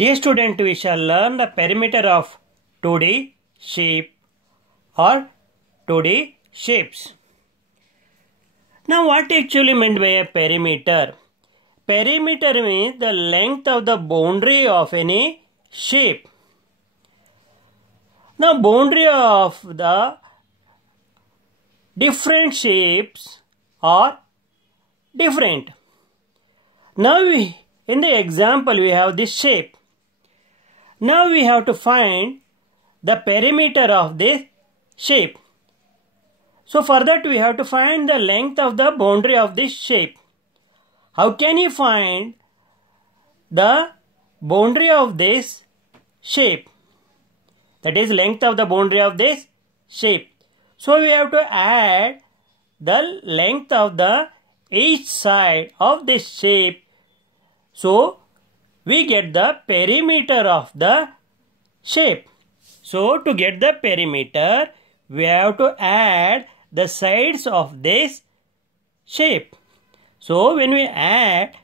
Dear student, we shall learn the perimeter of 2D shape or 2D shapes. Now what actually meant by a perimeter? Perimeter means the length of the boundary of any shape. Now boundary of the different shapes are different. Now in the example we have this shape. Now we have to find the perimeter of this shape. So for that we have to find the length of the boundary of this shape. How can you find the boundary of this shape? That is length of the boundary of this shape. So we have to add the length of the each side of this shape. So we get the perimeter of the shape. So to get the perimeter, we have to add the sides of this shape. So when we add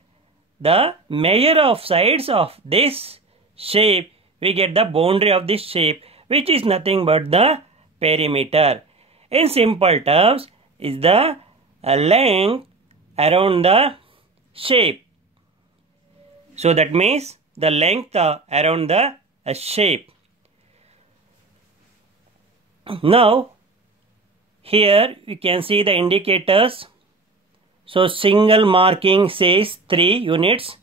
the measure of sides of this shape, we get the boundary of this shape, which is nothing but the perimeter. In simple terms, is the length around the shape. So that means the length around the shape. Now here you can see the indicators. So single marking says 3 units.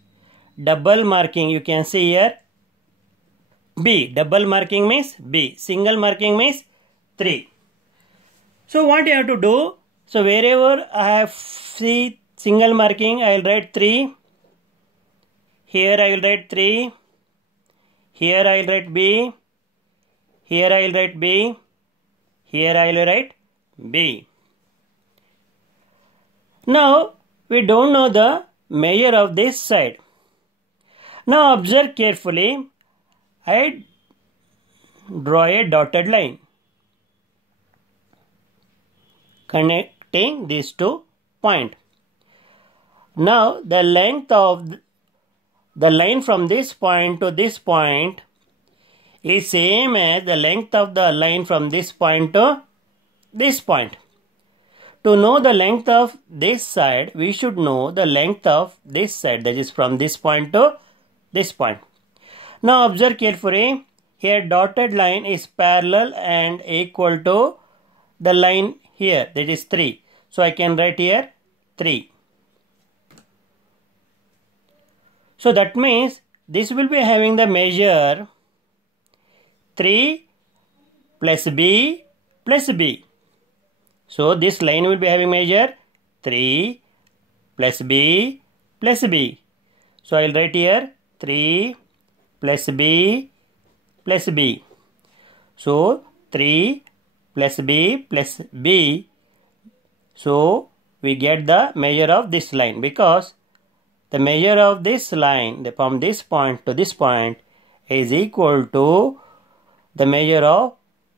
Double marking you can see here B. Double marking means B. Single marking means 3. So what you have to do? So wherever I have see single marking, I will write 3. Here I will write 3. Here I will write B. Here I will write B. Here I will write B. Now we don't know the measure of this side. Now observe carefully. I draw a dotted line connecting these two points. Now the length of the line from this point to this point is same as the length of the line from this point to this point. To know the length of this side, we should know the length of this side, that is from this point to this point. Now observe carefully, here dotted line is parallel and equal to the line here, that is 3. So I can write here 3. So that means this will be having the measure 3 plus B plus B. So this line will be having measure 3 plus B plus B. So I will write here 3 plus B plus B. So 3 plus B plus B. So we get the measure of this line, because the measure of this line from this point to this point is equal to the measure of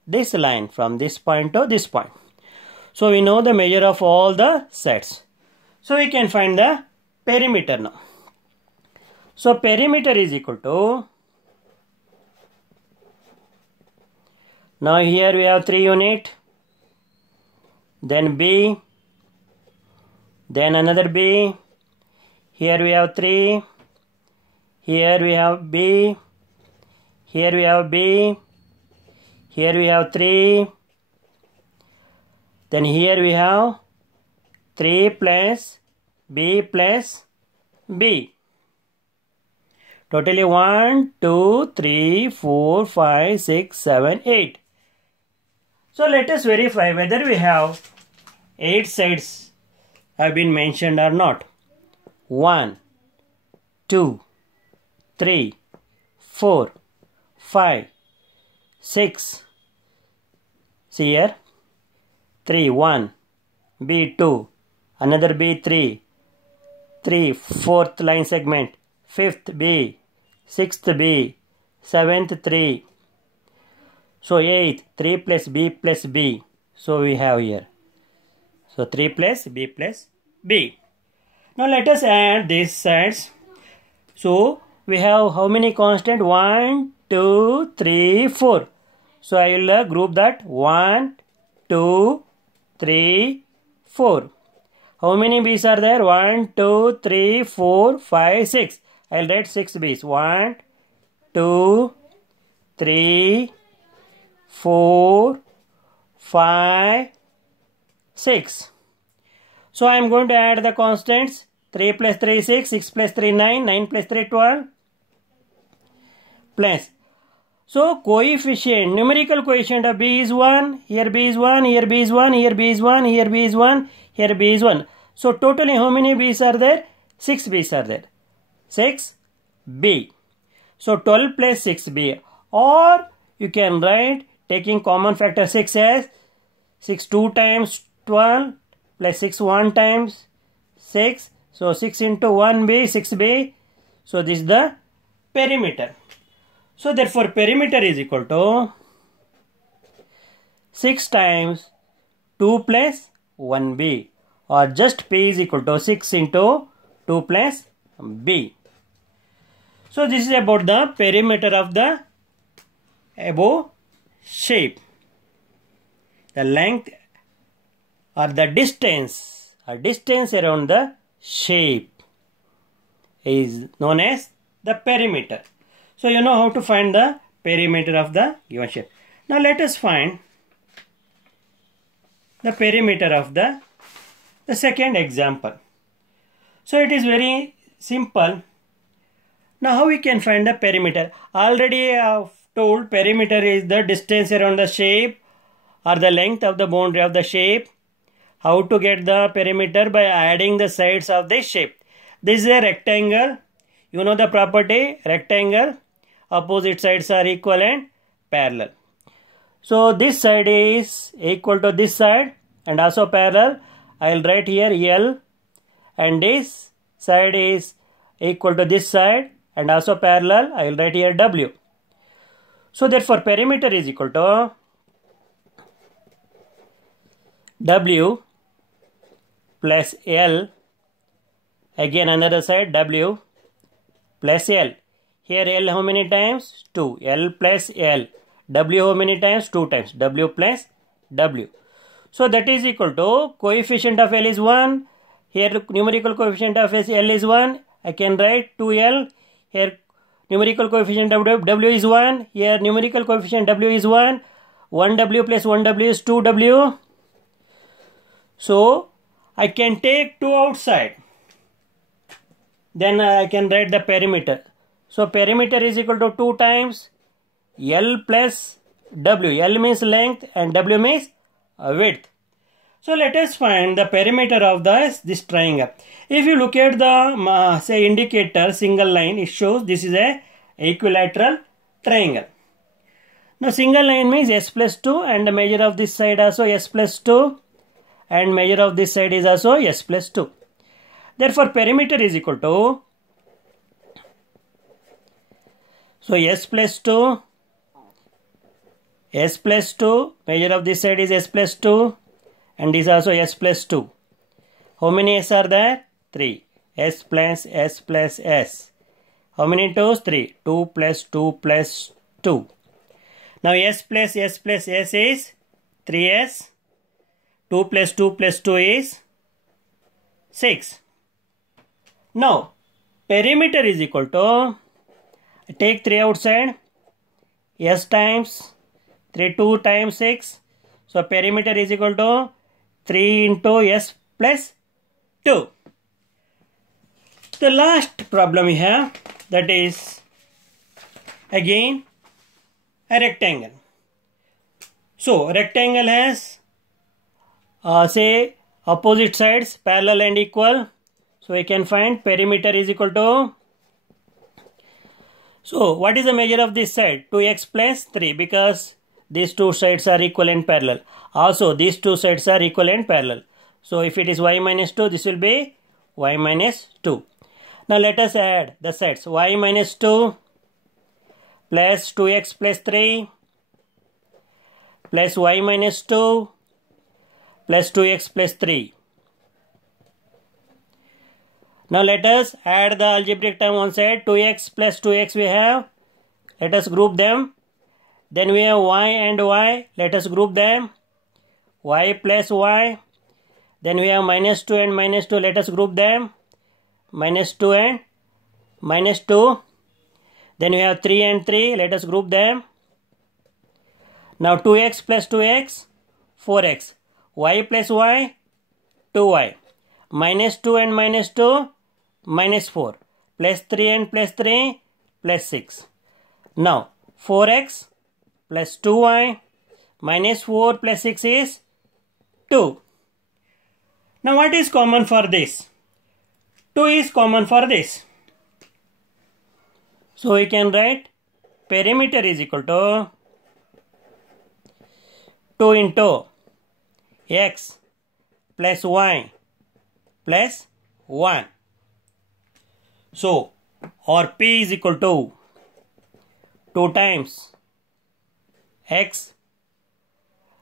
this line from this point to this point. So we know the measure of all the sets. So we can find the perimeter now. So perimeter is equal to, now here we have 3 unit, then B, then another B, here we have 3, here we have B, here we have B, here we have 3, then here we have 3 plus B plus B. Totally 1, 2, 3, 4, 5, 6, 7, 8. So let us verify whether we have 8 sides have been mentioned or not. 1, 2, 3, 4, 5, 6. See here. 3, 1, B, 2, another B, 3, 3, 4th line segment, 5th B, 6th B, 7th 3. So 8, 3 plus B plus B. So we have here. So 3 plus B plus B. Now let us add these sides. So we have how many constant? 1, 2, 3, 4. So I will group that 1, 2, 3, 4. How many bees are there? 1, 2, 3, 4, 5, 6. I will write 6 bees. 1, 2, 3, 4, 5, 6. So I am going to add the constants. 3 plus 3 is 6, 6 plus 3 9, 9 plus 3 12. Plus. So coefficient, numerical coefficient of B is 1, here B is 1, here B is 1, here B is 1, here B is 1, here B is 1. So totally how many B's are there? 6 B's are there. 6B. So 12 plus 6B. Or you can write taking common factor 6 as 6 2 times 12 plus 6 1 times 6. So 6 into 1B, 6B. So this is the perimeter. So therefore perimeter is equal to 6 times 2 plus 1B, or just P is equal to 6 into 2 plus B. So this is about the perimeter of the above shape. The length or the distance around the shape is known as the perimeter. So you know how to find the perimeter of the given shape. Now let us find the perimeter of the second example. So it is very simple. Now how we can find the perimeter? Already I have told perimeter is the distance around the shape or the length of the boundary of the shape. How to get the perimeter? By adding the sides of the shape. This is a rectangle. You know the property, rectangle. Opposite sides are equal and parallel. So this side is equal to this side and also parallel. I will write here L, and this side is equal to this side and also parallel. I will write here W. So therefore perimeter is equal to W plus L, again another side W plus L. Here L how many times? 2. L plus L. W how many times? 2 times. W plus W. So that is equal to coefficient of L is 1. Here numerical coefficient of L is 1. I can write 2L. Here numerical coefficient of W is 1. Here numerical coefficient W is 1. 1W plus 1W is 2W. So I can take 2 outside. Then I can write the perimeter. So perimeter is equal to 2 times L plus W. L means length and W means width. So let us find the perimeter of this triangle. If you look at the say indicator single line, it shows this is a equilateral triangle. Now single line means S plus 2 and the measure of this side also S plus 2 and measure of this side is also S plus 2. Therefore perimeter is equal to, so S plus 2, measure of this side is S plus 2 and this also S plus 2. How many S are there? 3. S plus S plus S. How many 2's? 3. 2 plus 2 plus 2. Now S plus S plus S is 3S. 2 plus 2 plus 2 is 6. Now perimeter is equal to, take 3 outside, S times 3, 2 times 6. So perimeter is equal to 3 into S plus 2. The last problem we have, that is again a rectangle. So rectangle has say opposite sides parallel and equal. So we can find perimeter is equal to, so what is the measure of this side? 2x plus 3, because these two sides are equal and parallel. Also these two sides are equal and parallel. So if it is y minus 2, this will be y minus 2. Now let us add the sides. Y minus 2 plus 2x plus 3 plus y minus 2 plus 2x plus 3. Now let us add the algebraic term on side. 2x plus 2x we have. Let us group them. Then we have y and y. Let us group them. Y plus y. Then we have minus 2 and minus 2. Let us group them. Minus 2 and minus 2. Then we have 3 and 3. Let us group them. Now 2x plus 2x, 4x. Y plus y, 2y. Minus 2 and minus 2, minus 4. Plus 3 and plus 3, plus 6. Now 4x plus 2y minus 4 plus 6 is 2. Now what is common for this? 2 is common for this. So we can write perimeter is equal to 2 into x plus y plus 1. So our P is equal to 2 times x.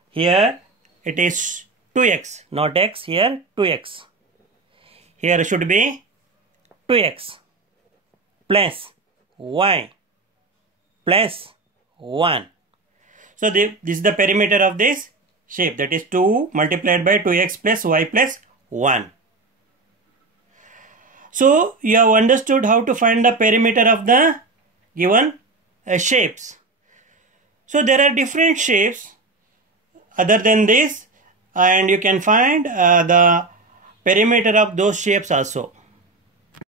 Here it is 2x, not x. Here 2x. Here should be 2x plus y plus 1. So this is the perimeter of this shape, that is 2 multiplied by 2x plus y plus 1. So you have understood how to find the perimeter of the given shapes. So there are different shapes other than this, and you can find the perimeter of those shapes also.